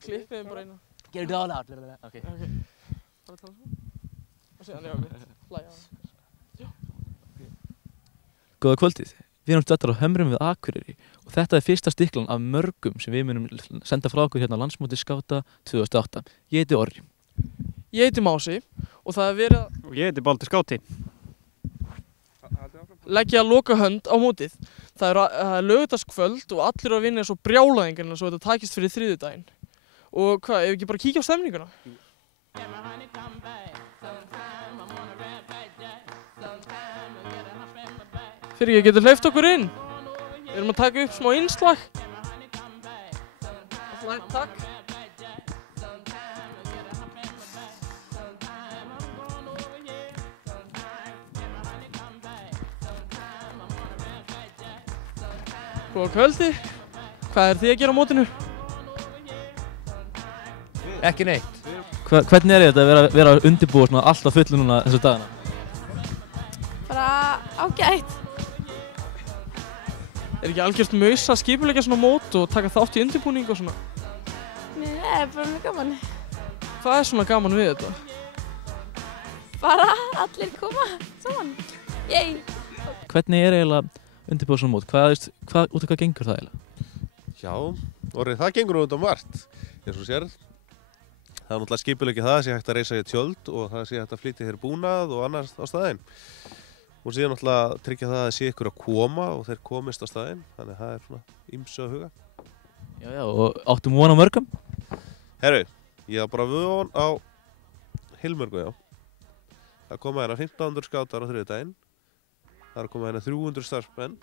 Klippið þeim bara eina. Get it all out. Ok. Bara tala svo. Og síðan já, hlæja. Já. Góða kvöldið. Við erum stöddar á Hömrum við Akureyri og þetta er fyrsta stiklan af mörgum sem við munum senda frá okkur hérna á landsmóti skáta 2008. Ég heiti Orri. Ég heiti Mási og það er verið að... Og ég heiti Baldur Skáti. Leggja loka hönd á mótið. Það er laugardagskvöld og allir að vinna svo brjálaðingarna svo þetta takist fyrir þriðjudaginn. Og hvað, ef við ekki bara kíkja á stemninguna? Fyrir ég getur hleypt okkur inn. Við erum að taka upp smá innslag. Takk. Góða kvöldi. Hvað er þið að gera á mótinu? Ekki neitt. Hvernig er þetta að vera að undirbúa svona alltaf fullu núna þessu dagana? Bara ágætt. Er ekki algjört maus að skipuleggja svona mót og taka þátt í undirbúning og svona? Nei, það er bara mjög gaman. Hvað er svona gaman við þetta? Bara allir koma saman. Yey! Hvernig er eiginlega undirbúa svona mót? Út af hvað gengur það eiginlega? Já, Orri, það gengur út á margt. Eins og sér, það er náttúrulega skipuleggja það að sé hægt að reisa hér tjöld og það sé hægt að flytja hér búnað og annars á staðinn. Og síðan náttúrulega tryggja það að sé ykkur að koma og þeir komist á staðinn, þannig að það er svona ýmsu að huga. Já, og áttum von á mörgum? Herru, ég á bara von á heilmörgu, já. Það koma hérna 1500 skátar á þriðjudaginn, það koma hérna 300 starfsmenn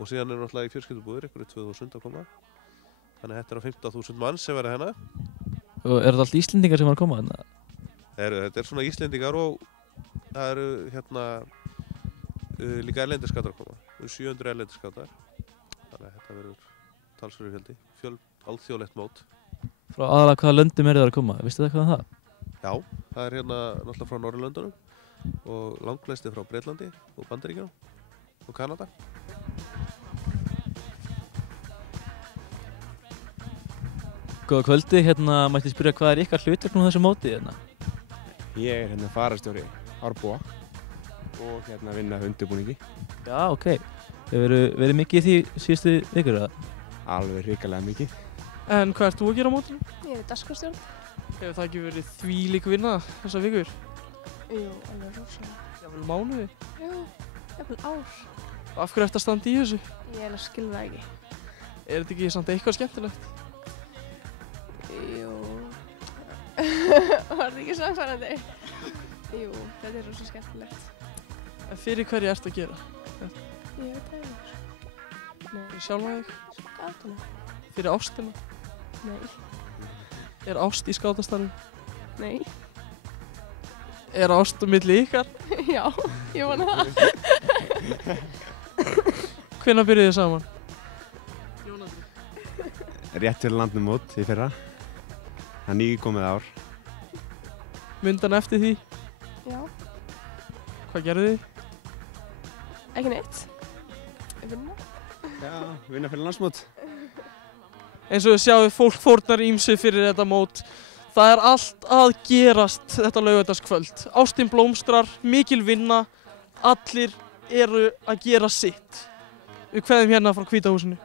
og síðan er náttúrulega í fjölskyldubúðir, ykkur 2000 að koma. Þannig að þetta er á 15.000 manns sem verða hérna. Og er þetta allt Íslendingar sem var að koma hérna? Herru, þetta er svona Íslendingar og það eru hérna líka erlendir skátar að koma. Það eru 700 erlendir skátar. Þannig að þetta verður talsverður fjöldi. Alþjóðlegt mót. Frá aðalega hvaða löndum eru það að koma? Veistu það hvað það? Já, það er hérna náttúrulega frá Norðurlöndunum og langflesti frá Breitlandi og Bandaríkjunum og Kanada. Góða kvöldi, hérna mætti ég spyrja hvað er ykkar hlutverk nú þessu móti hérna? Ég er hérna fararstjóri Árbúa og hérna vinna undirbúningi. Já, ok. Hefur verið mikið í því síðustu vikur eða? Alveg hrikalega mikið. En hvað ert þú að gera á mótinu? Ég er dagskrárstjórn. Hefur það ekki verið þvílík vinna þessar vikur? Jú, alveg rosalega. Jafnvel mánuði? Jú, jafnvel ár. Af hverju ertu að standa í þessu? Ég er að skilja það ekki. Er þetta ekki samt eitthvað skemmtilegt? Jú. Var þetta ekki samsvarandi? Jú, þetta er rosa skemmtilegt. En fyrir hverju ertu að gera? Ég veit það ekki. Nei. Fyrir sjálfa þig? Skátuna? Fyrir ástina? Nei. Er ást í skátastarfi? Nei. Er ást á milli ykkar? Já, ég vona það. Hvenær byrjuðu þið saman? Rétt fyrir landnumót í fyrra. Það er nýkomið ár. Mundan eftir því? Já. Hvað gerðu þið? Ekki neitt. Ég vinna. Já, vinna fyrir landsmót. Eins og þið sjáu, fólk fórnar ýmsu fyrir þetta mót. Það er allt að gerast þetta laugardagskvöld. Ástin blómstrar, mikil vinna, allir eru að gera sitt. Við kveðjum hérna frá Hvíta húsinu.